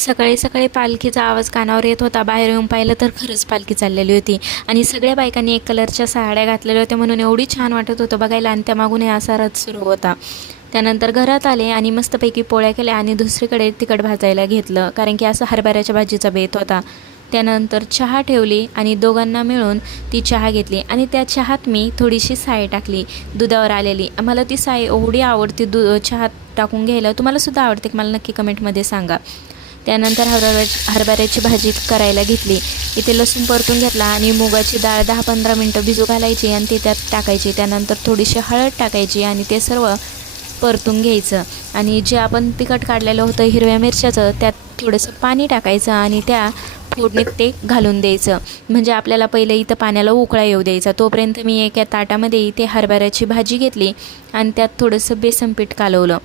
सकाळी सकाळी पालखीचा आवाज कानावर येत होता. बाहेर येऊन पाहिलं तर खरंच पालखी चाललेली होती आणि सगळ्या बायकांनी एक कलरच्या साड्या घातलेल्या होत्या म्हणून एवढी छान वाटत होतं बघायला. आणि त्यामागून असा रथ सुरू होता. त्यानंतर घरात आले आणि मस्तपैकी पोळ्या केल्या आणि दुसरीकडे तिखट भाजायला घेतलं, कारण की असं हरभऱ्याच्या भाजीचा बेत होता. त्यानंतर चहा ठेवली आणि दोघांना मिळून ती चहा घेतली आणि त्या चहात मी थोडीशी साय टाकली, दुधावर आलेली. मला ती साय एवढी आवडते चहात टाकून घ्यायला. तुम्हालासुद्धा आवडते की मला नक्की कमेंटमध्ये सांगा. त्यानंतर हरभऱ्याची भाजी करायला घेतली. इथे लसूण परतून घेतला आणि मुगाची डाळ 10-15 मिनटं भिजू घालायची आणि ते त्यात टाकायची. त्यानंतर थोडीशी हळद टाकायची आणि ते सर्व परतून घ्यायचं. आणि जे आपण तिखट काढलेलं होतं हिरव्या मिरच्याचं, त्यात थोडंसं पाणी टाकायचं आणि त्या फोडणीत ते घालून द्यायचं. म्हणजे आपल्याला पहिले इथं पाण्याला उकळा येऊ द्यायचा. तोपर्यंत मी एका ताटामध्ये इथे हरभऱ्याची भाजी घेतली आणि त्यात थोडंसं बेसन पीठ कालवलं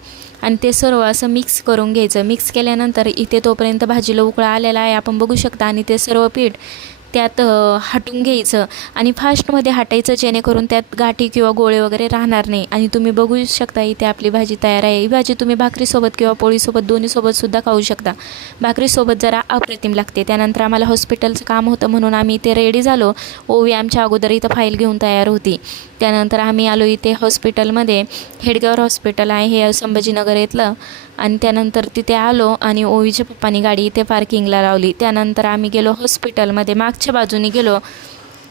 आणि ते सर्व असं मिक्स करून घ्यायचं. मिक्स केल्यानंतर इथे तोपर्यंत भाजीला उकळा आलेला आहे, आपण बघू शकता. आणि ते सर्व पीठ त्यात हटून घ्यायचं आणि फास्टमध्ये हटायचं, जेणेकरून त्यात गाठी किंवा गोळे वगैरे राहणार नाही. आणि तुम्ही बघू शकता इथे आपली भाजी तयार आहे. ही भाजी तुम्ही भाकरीसोबत किंवा पोळीसोबत दोन्हीसोबतसुद्धा खाऊ शकता. भाकरीसोबत जरा अप्रतिम लागते. त्यानंतर आम्हाला हॉस्पिटलचं काम होतं म्हणून आम्ही इथे रेडी झालो. ओवी आमच्या अगोदर इथं फाईल घेऊन तयार होती. त्यानंतर आम्ही आलो इथे हॉस्पिटलमध्ये. हेडगेवर हॉस्पिटल आहे हे संभाजीनगर येथलं. आणि त्यानंतर तिथे आलो आणि ओवीच्या पप्पांनी गाडी इथे पार्किंगला लावली. त्यानंतर आम्ही गेलो हॉस्पिटलमध्ये, मागच्या बाजूने गेलो.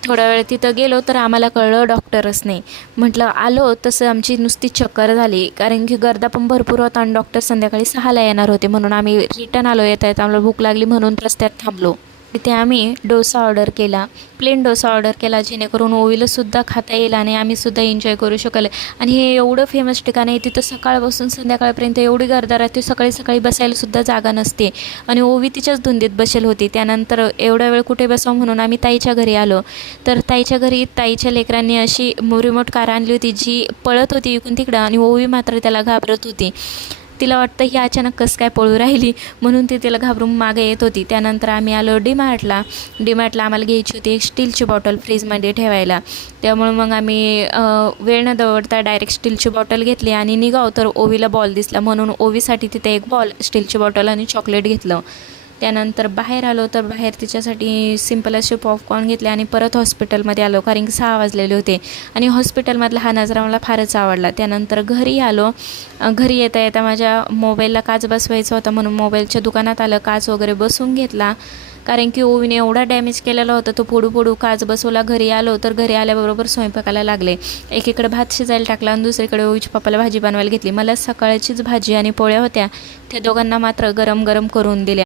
थोडा वेळ तिथं गेलो तर आम्हाला कळलं डॉक्टरच नाही. म्हटलं आलो तसं आमची नुसती चक्कर झाली, कारण की गर्दा पण भरपूर होता आणि डॉक्टर संध्याकाळी 6ला येणार होते. म्हणून आम्ही रिटर्न आलो. येता येता आम्हाला भूक लागली म्हणून रस्त्यात थांबलो. तिथे आम्ही डोसा ऑर्डर केला, प्लेन डोसा ऑर्डर केला, जेणेकरून ओवीलासुद्धा खाता येईल आणि आम्हीसुद्धा एन्जॉय करू शकेल. आणि हे एवढं फेमस ठिकाण आहे, तिथं सकाळपासून संध्याकाळपर्यंत एवढी गर्दी राहते. सकाळी सकाळी बसायलासुद्धा जागा नसते आणि ओवी तिच्याच धुंदीत बसेल होती. त्यानंतर एवढा वेळ कुठे बसावं म्हणून आम्ही ताईच्या घरी आलो. तर ताईच्या घरी ताईच्या लेकरांनी अशी रिमोट कार आणली होती जी पळत होती इकडून तिकडं आणि ओवी मात्र त्याला घाबरत होती. तिला वाटतं ही अचानक कसं काय पळू राहिली म्हणून ती तिला घाबरून मागे येत होती. त्यानंतर आम्ही आलो डीमार्टला. आम्हाला घ्यायची होती एक स्टीलची बॉटल फ्रीजमध्ये ठेवायला. त्यामुळे मग आम्ही वेळ न दवडता डायरेक्ट स्टीलची बॉटल घेतली आणि निघाव तर ओवीला बॉल दिसला म्हणून ओवीसाठी तिथे एक बॉल, स्टीलची बॉटल आणि चॉकलेट घेतलं. त्यानंतर बाहेर आलो तर बाहेर तिच्यासाठी सिंपल असे पॉपकॉर्न घेतले आणि परत हॉस्पिटलमध्ये आलो, कारण की 6 वाजलेले होते. आणि हॉस्पिटलमधला हा नजारा मला फारच आवडला. त्यानंतर घरी आलो. घरी येता येता माझ्या मोबाईलला काच बसवायचा होता म्हणून मोबाईलच्या दुकानात आलं, काच वगैरे बसवून घेतला. कारण की ओवीने एवढा डॅमेज केलेला होता, तो फोडू काच बसवला. घरी आलो तर घरी आल्याबरोबर स्वयंपाकाला लागले. एकीकडे भात शिजायला टाकला आणि दुसरीकडे ओवीच्या पप्पाला भाजी बनवायला घेतली. मला सकाळचीच भाजी आणि पोळ्या होत्या, त्या दोघांना मात्र गरम गरम करून दिल्या.